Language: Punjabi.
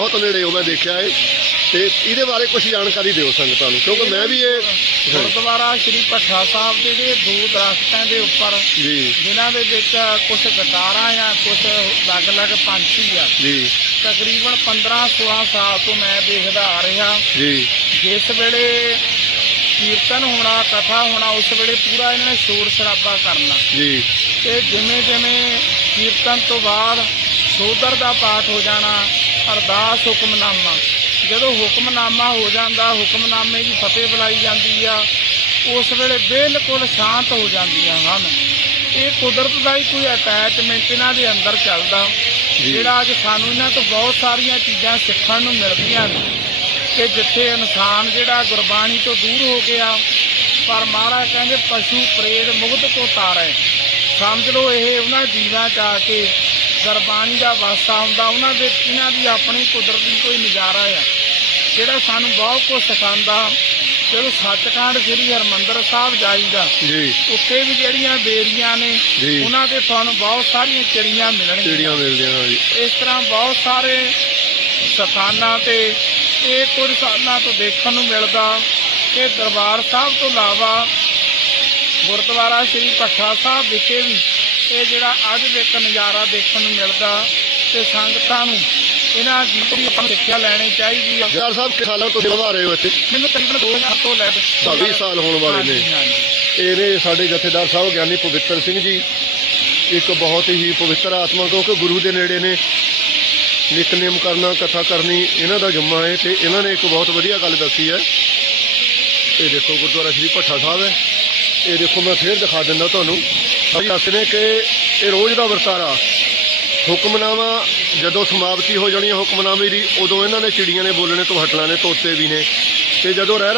ਬਹੁਤ ਨੇੜੇ ਹੋ ਮੈਂ ਦੇਖਿਆ ਏ। ਤੇ ਇਹਦੇ ਬਾਰੇ ਕੁਝ ਜਾਣਕਾਰੀ ਦਿਓ ਸੰਗਤਾਂ ਨੂੰ ਕਿਉਂਕਿ ਮੈਂ ਵੀ ਇਹ ਗੁਰਦੁਆਰਾ ਸ਼੍ਰੀ ਭੱਠਾ ਸਾਹਿਬ ਦੇ ਜਿਹੜੇ ਦੋ ਦਰਖਤਾਂ ਦੇ ਉੱਪਰ ਜੀ। ਜਿਨ੍ਹਾਂ ਦੇ ਵਿੱਚ ਕੁਝ ਗਟਾਰਾਂ ਆ ਕੁਝ ਅਲੱਗ-ਅਲੱਗ ਪੰਛੀ ਆ। ਜੀ। ਤਕਰੀਬਨ 15-16 ਸਾਲ ਤੋਂ ਮੈਂ ਦੇਖਦਾ ਆ ਰਿਹਾ। ਜੀ। ਜਿਸ ਵੇਲੇ ਕੀਰਤਨ ਹੋਣਾ ਕਥਾ ਹੋਣਾ ਉਸ ਵੇਲੇ ਪੂਰਾ ਇਹਨਾਂ ਨੇ ਸ਼ੋਰ ਸ਼ਰਾਬਾ ਕਰਨਾ। ਜੀ। ਤੇ ਜਿਵੇਂ ਜਿਵੇਂ ਕੀਰਤਨ ਤੋਂ ਬਾਅਦ ਸੋਦਰ ਦਾ ਪਾਠ ਹੋ ਜਾਣਾ ਅਰਦਾਸ ਹੁਕਮਨਾਮਾ। ਜਦੋਂ ਹੁਕਮਨਾਮਾ ਹੋ ਜਾਂਦਾ ਹੁਕਮਨਾਮੇ ਦੀ ਫਤਿਹ ਬੁਲਾਈ ਜਾਂਦੀ ਆ ਉਸ ਵੇਲੇ ਬਿਲਕੁਲ ਸ਼ਾਂਤ ਹੋ ਜਾਂਦੀਆਂ ਹਨ। ਇਹ ਕੁਦਰਤ ਦਾ ਹੀ ਕੋਈ ਅਟੈਚਮੈਂਟ ਇਹਨਾਂ ਦੇ ਅੰਦਰ ਚੱਲਦਾ। ਜਿਹੜਾ ਅੱਜ ਸਾਨੂੰ ਇਹਨਾਂ ਤੋਂ ਬਹੁਤ ਸਾਰੀਆਂ ਚੀਜ਼ਾਂ ਸਿੱਖਣ ਨੂੰ ਮਿਲਦੀਆਂ ਨੇ। ਕਿ ਜਿੱਥੇ ਇਨਸਾਨ ਜਿਹੜਾ ਗੁਰਬਾਣੀ ਤੋਂ ਦੂਰ ਹੋ ਗਿਆ ਪਰ ਮਹਾਰਾਜ ਕਹਿੰਦੇ ਪਸ਼ੂ ਪ੍ਰੇਤ ਮੁਗਧ ਕੋ ਤਾਰੈ। ਸਮਝ ਲਓ ਇਹ ਉਹਨਾਂ ਜੀਵਾਂ ਚ ਆ ਕੇ ਗੁਰਬਾਣੀ ਦਾ ਵਾਸਾ ਹੁੰਦਾ ਉਹਨਾਂ ਦੇ ਇਹਨਾਂ ਦੀ ਆਪਣੀ ਕੁਦਰਤੀ ਕੋਈ ਨਜ਼ਾਰਾ ਆ। ਜਿਹੜਾ ਸਾਨੂੰ ਬਹੁਤ ਕੁਝ ਸਿਖਾਉਂਦਾ ਜਦੋਂ ਸੱਚਖੰਡ ਸ੍ਰੀ ਹਰਮੰਦਰ ਸਾਹਿਬ ਜਾਈਦਾ ਜੀ। ਉੱਥੇ ਵੀ ਜਿਹੜੀਆਂ ਬੇਰੀਆਂ ਨੇ। ਉਹਨਾਂ ਤੇ ਤੁਹਾਨੂੰ ਬਹੁਤ ਸਾਰੀਆਂ ਚਿੜੀਆਂ ਮਿਲਣਗੀਆਂ। ਚਿੜੀਆਂ ਮਿਲਦੀਆਂ ਜੀ। ਇਸ ਤਰ੍ਹਾਂ ਬਹੁਤ ਸਾਰੇ ਸਥਾਨਾਂ ਤੇ ਇਹ ਕੁਝ ਸਾਲਾਂ ਤੋਂ ਦੇਖਣ ਨੂੰ ਮਿਲਦਾ ਕਿ ਦਰਬਾਰ ਸਾਹਿਬ ਤੋਂ ਇਲਾਵਾ ਗੁਰਦੁਆਰਾ ਸ੍ਰੀ ਭੱਠਾ ਸਾਹਿਬ ਵਿਖੇ ਵੀ ਇਹ ਜਿਹੜਾ ਅੱਜ ਇੱਕ ਨਜ਼ਾਰਾ ਦੇਖਣ ਨੂੰ ਮਿਲਦਾ ਤੇ ਸੰਗਤਾਂ ਨੂੰ ਇਹਨਾਂ ਗੀਤ ਦੀ ਆਪਾਂ ਸਿੱਖਿਆ ਲੈਣੀ ਚਾਹੀਦੀ ਆ। ਜਰ ਸਾਹਿਬ ਕਿ ਸਾਲਾਂ ਤੋਂ ਨਿਭਾ ਰਹੇ ਹੋ ਇੱਥੇ? ਮੈਨੂੰ ਤਕਰੀਬਨ 2000 ਤੋਂ ਲੈ ਕੇ ਵੀਹ ਸਾਲ ਹੋਣ ਵਾਲੇ ਨੇ। ਹਾਂਜੀ, ਹਾਂਜੀ। ਇਹ ਨੇ ਸਾਡੇ ਜਥੇਦਾਰ ਸਾਹਿਬ ਗਿਆਨੀ ਪਵਿੱਤਰ ਸਿੰਘ ਜੀ ਇੱਕ ਬਹੁਤ ਹੀ ਪਵਿੱਤਰ ਆਤਮਾ ਕਿਉਂਕਿ ਗੁਰੂ ਦੇ ਨੇੜੇ ਨੇ। ਨਿਤਨੇਮ ਕਰਨਾ ਕਥਾ ਕਰਨੀ ਇਹਨਾਂ ਦਾ ਜੁਮਾ ਹੈ ਤੇ ਇਹਨਾਂ ਨੇ ਇੱਕ ਬਹੁਤ ਵਧੀਆ ਗੱਲ ਦੱਸੀ ਹੈ। ਇਹ ਦੇਖੋ ਗੁਰਦੁਆਰਾ ਸ਼੍ਰੀ ਭੱਠਾ ਸਾਹਿਬ ਹੈ। ਇਹ ਦੇਖੋ, ਮੈਂ ਫੇਰ ਦਿਖਾ ਦਿੰਦਾ ਤੁਹਾਨੂੰ। ਅਸੀਂ ਦੱਸਦੇ ਨੇ ਕਿ ਇਹ ਰੋਜ਼ ਦਾ ਵਰਤਾਰਾ। ਹੁਕਮਨਾਮਾ ਜਦੋਂ ਸਮਾਪਤੀ ਹੋ ਜਾਣੀ ਹੈ ਹੁਕਮਨਾਮੇ ਦੀ, ਉਦੋਂ ਇਹਨਾਂ ਨੇ ਚਿੜੀਆਂ ਨੇ ਬੋਲਣੇ ਤੋਂ ਹਟਣਾ ਨੇ, ਤੋਤੇ ਵੀ ਨੇ। ਤੇ ਜਦੋਂ ਰਹਿ